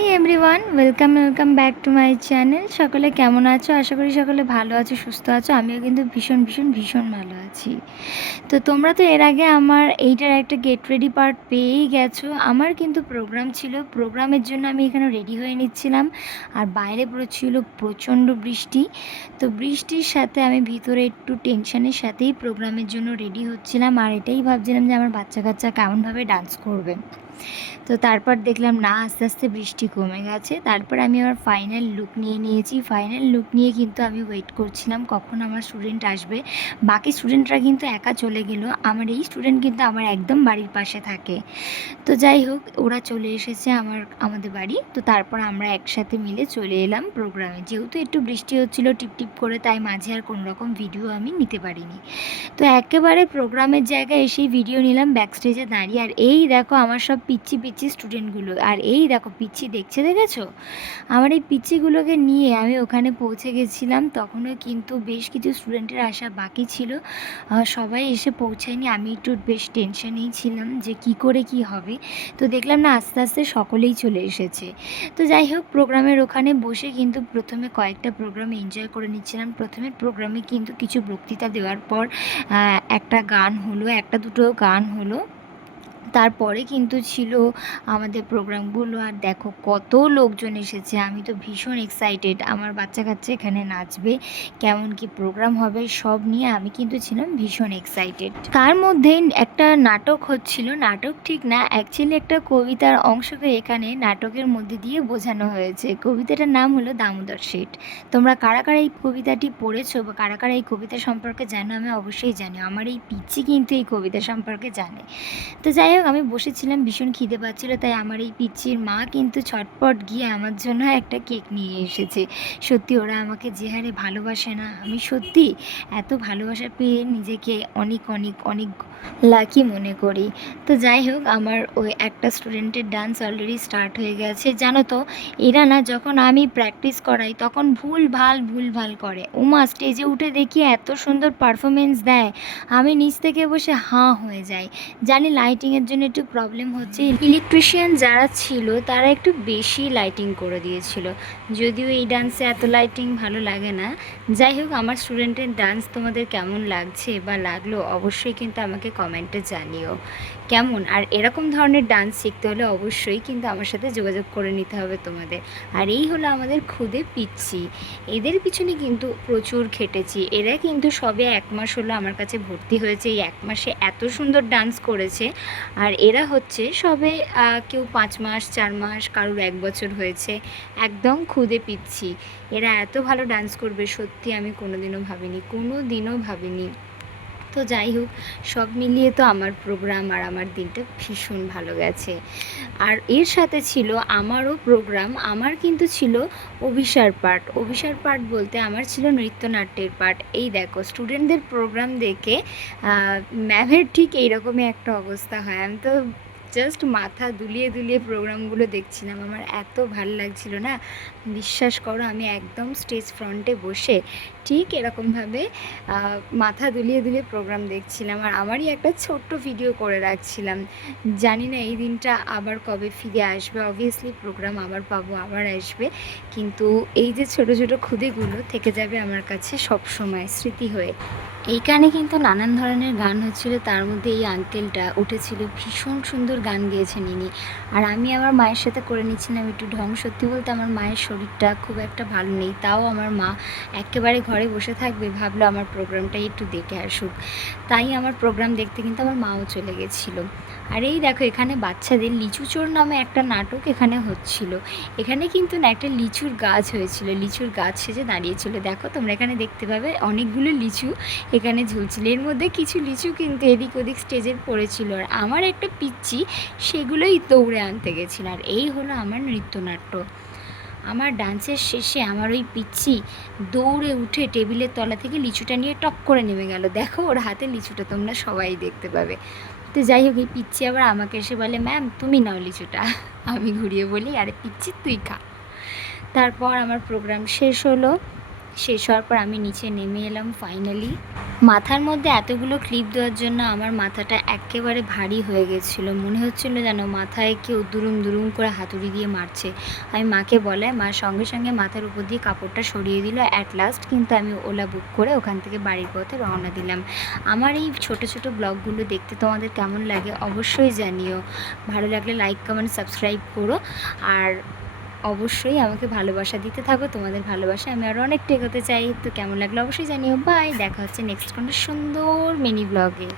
Hi everyone, welcome back to my channel. সকলে কেমন আছো? আশা করি সকলে ভালো আছো, সুস্থ আছো। আমিও কিন্তু ভীষণ ভালো আছি। তো তোমরা তো এর আগে আমার এইটার একটা গেট রেডি পার্ট পেয়েই গেছো। আমার কিন্তু প্রোগ্রাম ছিল, প্রোগ্রামের জন্য আমি এখানে রেডি হয়ে নিচ্ছিলাম। আর বাইরে পড়েছিল প্রচণ্ড বৃষ্টি। তো বৃষ্টির সাথে আমি ভিতরে একটু টেনশনের সাথেই প্রোগ্রামের জন্য রেডি হচ্ছিলাম। আর এটাই ভাবছিলাম যে আমার বাচ্চা কাচ্চা কেমনভাবে ডান্স করবে। তো তারপর দেখলাম না, আস্তে আস্তে বৃষ্টি কমে গেছে। তারপর আমি আমার ফাইনাল লুক নিয়ে নিয়েছি। ফাইনাল লুক নিয়ে কিন্তু আমি ওয়েট করছিলাম কখন আমার স্টুডেন্ট আসবে। বাকি স্টুডেন্টরা কিন্তু একা চলে গেল। আমার এই স্টুডেন্ট কিন্তু আমার একদম বাড়ির পাশে থাকে। তো যাই হোক, ওরা চলে এসেছে আমাদের বাড়ি। তো তারপর আমরা একসাথে মিলে চলে এলাম প্রোগ্রামে। যেহেতু একটু বৃষ্টি হচ্ছিল টিপটিপ করে, তাই মাঝে আর কোনো রকম ভিডিও আমি নিতে পারিনি। তো একেবারে প্রোগ্রামের জায়গায় এসেই ভিডিও নিলাম ব্যাক স্টেজে দাঁড়িয়ে। আর এই দেখো আমার সব পিচ্চি স্টুডেন্টগুলো। আর এই দেখো পিচ্চি দেখেছো? আমার এই পিচ্চিগুলোকে নিয়ে আমি ওখানে পৌঁছে গেছিলাম। তখনও কিন্তু বেশ কিছু স্টুডেন্টের আসা বাকি ছিল। সবাই এসে পৌঁছায়নি। আমি একটু বেশ টেনশনেই ছিলাম যে কি করে কি হবে। তো দেখলাম না, আস্তে আস্তে সকলেই চলে এসেছে। তো যাই হোক, প্রোগ্রামের ওখানে বসে কিন্তু প্রথমে কয়েকটা প্রোগ্রাম এনজয় করে নিচ্ছিলাম। প্রথমের প্রোগ্রামে কিন্তু কিছু বক্তৃতা দেওয়ার পর একটা গান হলো, একটা দুটো গান হলো। তারপরে কিন্তু ছিল আমাদের প্রোগ্রামগুলো। আর দেখো কত লোকজন এসেছে, আমি তো ভীষণ এক্সাইটেড। আমার বাচ্চা কাচ্চা এখানে নাচবে, কেমন কি প্রোগ্রাম হবে সব নিয়ে আমি কিন্তু ছিলাম ভীষণ এক্সাইটেড। তার মধ্যে একটা নাটক হচ্ছিল, নাটক ঠিক না, অ্যাকচুয়ালি একটা কবিতার অংশকে এখানে নাটকের মধ্যে দিয়ে বোঝানো হয়েছে। কবিতাটার নাম হলো দামোদর শেঠ। তোমরা কারা কারা এই কবিতাটি পড়েছো বা কারা কারা এই কবিতা সম্পর্কে জানো? আমি অবশ্যই জানি, আমার এই পিচ্চি কিন্তু এই কবিতা সম্পর্কে জানে। তো যাই হোক, আমি বসেছিলাম, ভীষণ খিদে পাচ্ছিলো, তাই আমার এই পিচ্চির মা কিন্তু ছটপট গিয়ে আমার জন্য একটা কেক নিয়ে এসেছে। সত্যি ওরা আমাকে যে হারে ভালোবাসে না, আমি সত্যি এত ভালোবাসা পেয়ে নিজেকে অনেক অনেক অনেক লাকি মনে করি। তো যাই হোক, আমার ওই একটা স্টুডেন্টের ডান্স অলরেডি স্টার্ট হয়ে গেছে। জানো তো, এরা না যখন আমি প্র্যাকটিস করাই তখন ভুলভাল করে। উমা স্টেজে উঠে দেখি এত সুন্দর পারফরমেন্স দেয়, আমি নিচ থেকে বসে হাঁ হয়ে যাই। জানি লাইটিংয়ের জন্য একটু প্রবলেম হচ্ছে। ইলেকট্রিশিয়ান যারা ছিল তারা একটু বেশি লাইটিং করে দিয়েছিল, যদিও এই ডান্সে এত লাইটিং ভালো লাগে না। যাই হোক, আমার স্টুডেন্টের ডান্স তোমাদের কেমন লাগছে বা লাগলো অবশ্যই কিন্তু আমাকে কমেন্টে জানিও কেমন। আর এরকম ধরনের ডান্স শিখতে হলে অবশ্যই কিন্তু আমার সাথে যোগাযোগ করে নিতে হবে তোমাদের। আর এই হলো আমাদের খুদে পিচ্চি। এদের পিছনে কিন্তু প্রচুর খেটেছি। এরা কিন্তু সবে 1 মাস হলো আমার কাছে ভর্তি হয়েছে। এই 1 মাসে এত সুন্দর ডান্স করেছে। আর এরা হচ্ছে সবে কেউ 5 মাস 4 মাস, কারোর 1 বছর হয়েছে। একদম খুদে পিচ্চি। এরা এত ভালো ডান্স করবে সত্যি আমি কোনোদিনও ভাবিনি। তো যাই হোক, সব মিলিয়ে তো আমার প্রোগ্রাম আর আমার দিনটা ভীষণ ভালো গেছে। আর এর সাথে ছিল আমারও প্রোগ্রাম। আমার কিন্তু ছিল অভিসার পার্ট বলতে আমার ছিল নৃত্যনাট্যের পার্ট। এই দেখো, স্টুডেন্টদের প্রোগ্রাম দেখে ম্যামের ঠিক এইরকমই একটা অবস্থা হয়। আমি তো জাস্ট মাথা দুলিয়ে প্রোগ্রামগুলো দেখছিলাম। আমার এত ভালো লাগছিল না, বিশ্বাস করো। আমি একদম স্টেজ ফ্রন্টে বসে ঠিক এরকমভাবে মাথা দুলিয়ে প্রোগ্রাম দেখছিলাম। আর আমারই একটা ছোট্ট ভিডিও করে রাখছিলাম। জানি না এই দিনটা আবার কবে ফিরে আসবে। অবভিয়াসলি প্রোগ্রাম আবার পাবো, আবার আসবে, কিন্তু এই যে ছোট খুদেগুলো থেকে যাবে আমার কাছে সব সময় স্মৃতি হয়ে। এই গানে কিন্তু নানান ধরনের গান হচ্ছিল। তার মধ্যে এই আঙ্কেলটা উঠেছিল, ভীষণ সুন্দর গান গেয়েছেন ইনি। আর আমি আমার মায়ের সাথে করে নিচ্ছিলাম একটু ঢং। সত্যি বলতে আমার মায়ের শরীরটা খুব একটা ভালো নেই, তাও আমার মা একেবারে ঘরে বসে থাকবে, ভাবলো আমার প্রোগ্রামটাই একটু দেখে আসুক। তাই আমার প্রোগ্রাম দেখতে কিন্তু আমার মাও চলে গেছিলো। আর এই দেখো, এখানে বাচ্চাদের লিচু চোর নামে একটা নাটক এখানে হচ্ছিল। এখানে কিন্তু না একটা লিচুর গাছ হয়েছিল, লিচুর গাছ সেজে দাঁড়িয়েছিল। দেখো তোমরা এখানে দেখতে পাবে অনেকগুলো লিচু এখানে ঝুলছিল। এর মধ্যে কিছু লিচু কিন্তু এদিক ওদিক স্টেজের পড়েছিল। আর আমার একটা পিচ্চি সেগুলোই দৌড়ে আনতে গেছিল। আর এই হলো আমার নৃত্যনাট্য। আমার ডান্সের শেষে আমার ওই পিচ্চি দৌড়ে উঠে টেবিলের তলা থেকে লিচুটা নিয়ে টপ করে নেমে গেল। দেখো ওর হাতে লিচুটা, তোমরা সবাই দেখতে পাবে। তো যাই হোক, এই পিচ্চি আবার আমাকে এসে বলে, ম্যাম তুমি নাও লিচুটা। আমি ঘুরিয়ে বলি, আরে পিচ্চি তুই খা। তারপর আমার প্রোগ্রাম শেষ হলো। শেষ হওয়ার পর আমি নিচে নেমে এলাম ফাইনালি। মাথার মধ্যে এতগুলো ক্লিপ দেওয়ার জন্য আমার মাথাটা একেবারে ভারী হয়ে গেছিলো, মনে হচ্ছিলো যেন মাথায় কেউ দুরুম দুরুম করে হাতুড়ি দিয়ে মারছে। আমি মাকে বলাই, মা সঙ্গে সঙ্গে মাথার উপর দিয়ে কাপড়টা সরিয়ে দিল অ্যাট লাস্ট। কিন্তু আমি ওলা বুক করে ওখান থেকে বাড়ির পথে রওনা দিলাম। আমার এই ছোটো ছোটো ব্লগগুলো দেখতে তোমাদের কেমন লাগে অবশ্যই জানিও। ভালো লাগলে লাইক কমেন্ট সাবস্ক্রাইব করো, আর অবশ্যই আমাকে ভালোবাসা দিতে থাকো। তোমাদের ভালোবাসায় আমি আরও অনেকটা এগোতে চাই। তো কেমন লাগলো অবশ্যই জানিও। বাই, দেখা হচ্ছে নেক্সট কোনো সুন্দর মিনি ব্লগে।